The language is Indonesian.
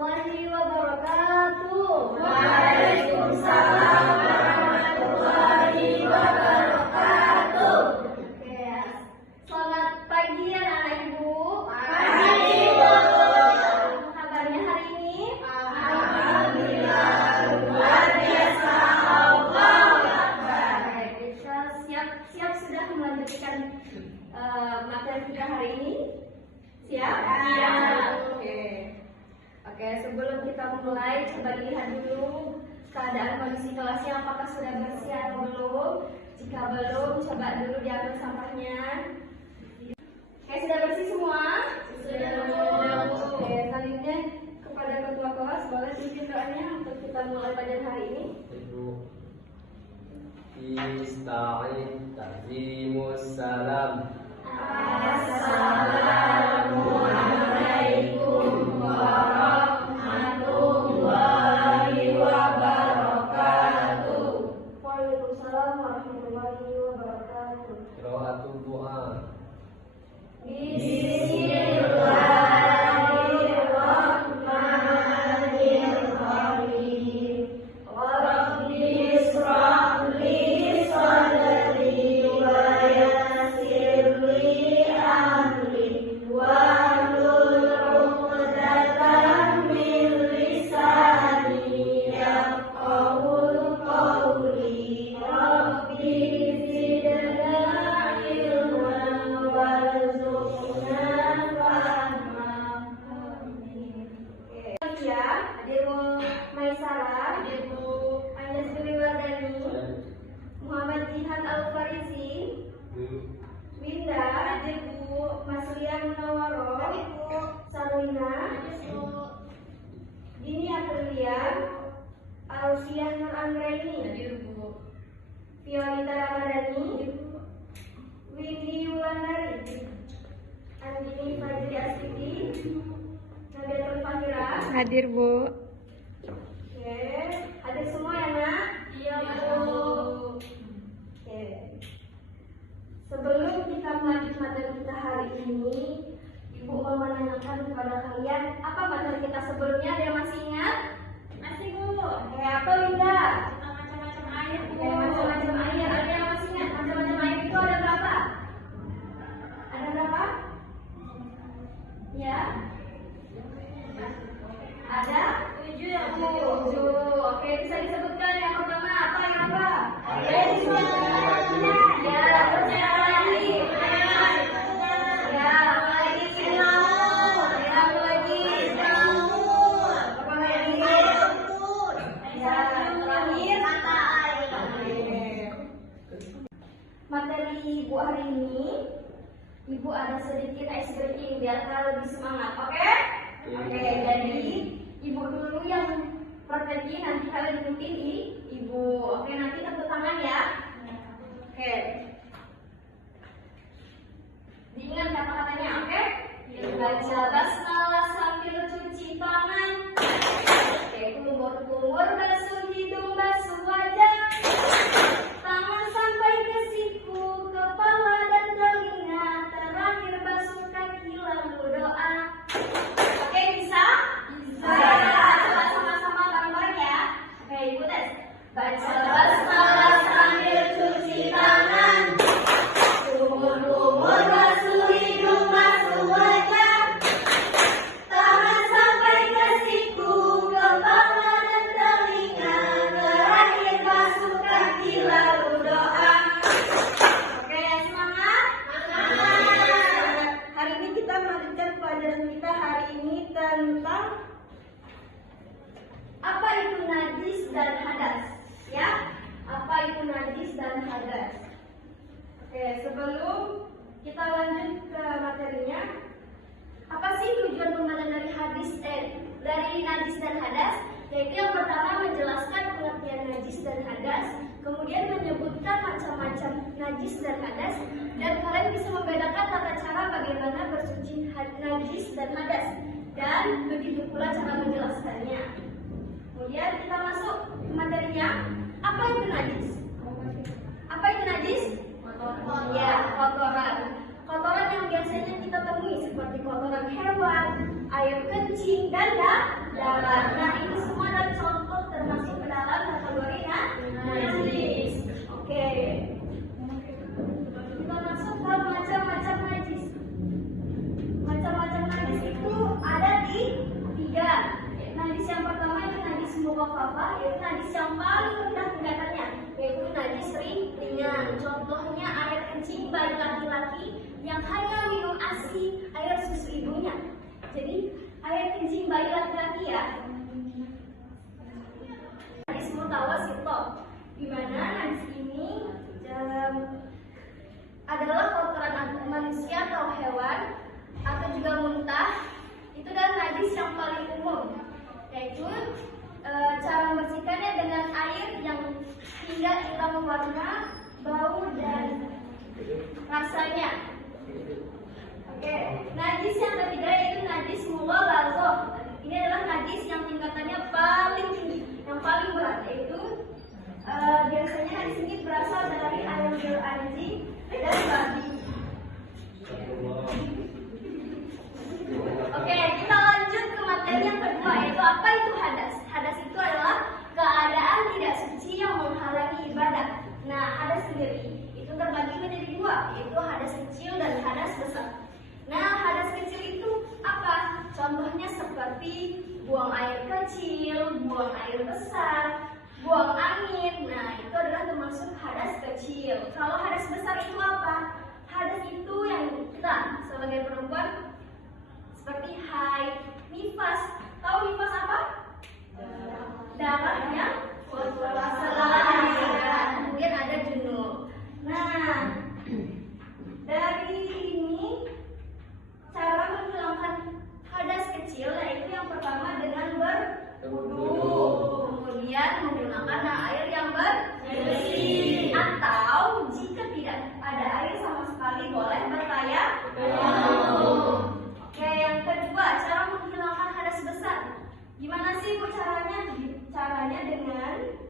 Warahmatullahi wabarakatuh. Waalaikumsalam warahmatullahi wabarakatuh. Oke, selamat pagi anak-anak ibu. Pagi, Bu. Apa kabarnya hari ini? Alhamdulillah luar biasa. Allahu Akbar. Oke, kita siap sudah melanjutkan materi kita hari ini. Siap? Siap. Oke, sebelum kita mulai, coba dilihat dulu keadaan kondisi kelasnya, apakah sudah bersih atau belum. Jika belum, coba dulu diambil sampahnya. Oke, sudah bersih semua? Sudah. Oke, selanjutnya kepada ketua kelas, boleh pimpin doanya untuk kita mulai pada hari ini. Ista'in ta'zimus salam. Assalamualaikum warahmatullahi wabarakatuh. Waalaikumsalam warahmatullahi wabarakatuh. Qiraatul du'a. Bismillahirrahmanirrahim. Rabbi ishrah li sadri wa yassir li amri wahlul 'uqdatam min lisani yafqahu qawli. Rabbi zidna ilman warzuqna fahma. Ya, Ademu Maisara, Ibu Anja Wardani, Muhammad Jihad Al-Farizi, Winda, Ibu Maslian Nawaro, Ibu Sarwina, Dini Aprilia, Ausiah Nur Anggreni, Violita Ramadhani, Windy Wulandari, Andini Fajri Astuti, Nabiatul Fahira. Hadir, Bu. Oke, hadir semua ya, Nak? Iya, Bu. Oke. Sebelum kita melanjut materi kita hari ini, Ibu mau menanyakan kepada kalian, apa materi kita sebelumnya? Ada yang masih ingat? Masih, Bu. Oke, apa Linda? Macam-macam air, Bu. Oke, macam-macam air. Ada yang masih ingat? Macam-macam air itu ada berapa? Ada berapa? Ya? Ada? 7 ya, Bu. 7. Oke, bisa disebutkan yang pertama apa? Yang apa? Air Bismillah. Ya, terus yang apa lagi? Ya, apa lagi? Sinamon. Ya, apa lagi? Jamur. Apa lagi? Rumput. Ya, terakhir. Mata air. Materi Ibu hari ini, Ibu ada sedikit ice breaking biar kalian lebih semangat, oke? Oke, jadi Ibu dulu yang praktekin, nanti kalian ikutin Ibu. Oke, nanti tepuk tangan ya. Oke. Diingat kata-katanya, oke? Baca basmalah sambil cuci tangan. Oke, kumur-kumur, basuh hidung, basuh wajah. Tangan sampai ke siku, kepala dan telinga. Terakhir basuh kaki lalu doa. Oke, bisa? Bisa. Coba sama-sama bareng-bareng ya. Oke, Ibu tes. Baca basmalah sambil cuci tangan. Kumur-kumur, basuh hidung, basuh wajah. Tangan sampai ke siku, kepala dan telinga. Terakhir basuh kaki lalu doa. Oke, semangat. Semangat. Hari ini kita melanjutkan pelajaran kita hari ini tentang apa itu najis dan hadas. Ya, apa itu najis dan hadas. Oke, sebelum kita lanjut ke materinya, apa sih tujuan pembelajaran dari najis dan hadas? Yaitu yang pertama menjelaskan pengertian najis dan hadas, kemudian menyebutkan macam-macam najis dan hadas, dan kalian bisa membedakan tata cara bagaimana bersuci najis dan hadas, dan begitu pula cara menjelaskannya. Kemudian kita masuk ke materinya. Apa itu najis? Apa itu najis? Ya, kotoran. Kotoran yang biasanya kita temui seperti kotoran hewan, air kencing, dan darah. yang pertama itu najis mukhafafah, yaitu najis yang paling rendah tingkatannya, yaitu najis ringan. Contohnya air kencing bayi laki-laki yang hanya minum ASI, air susu ibunya. Jadi air kencing bayi laki-laki ya. Najis mutawasithah, di mana najis ini adalah kotoran manusia atau hewan atau juga muntah. Itu adalah najis yang paling umum, yaitu cara membersihkannya dengan air yang hingga hilang warna, bau, dan rasanya. Oke, najis yang ketiga yaitu najis mughaladzah. Ini adalah najis yang tingkatannya paling tinggi, yang paling berat, yaitu biasanya najis ini berasal dari air anjing dan babi. Oke, kita lanjut ke materi yang kedua, yaitu apa itu hadas. Hadas itu adalah keadaan tidak suci yang menghalangi ibadah. Nah, hadas sendiri itu terbagi menjadi dua, yaitu hadas kecil dan hadas besar. Nah, hadas kecil itu apa? Contohnya seperti buang air kecil, buang air besar, buang angin. Nah, itu adalah termasuk hadas kecil. Kalau hadas besar itu apa? Hadas itu yang kita sebagai perempuan seperti haid, nifas. Tahu nifas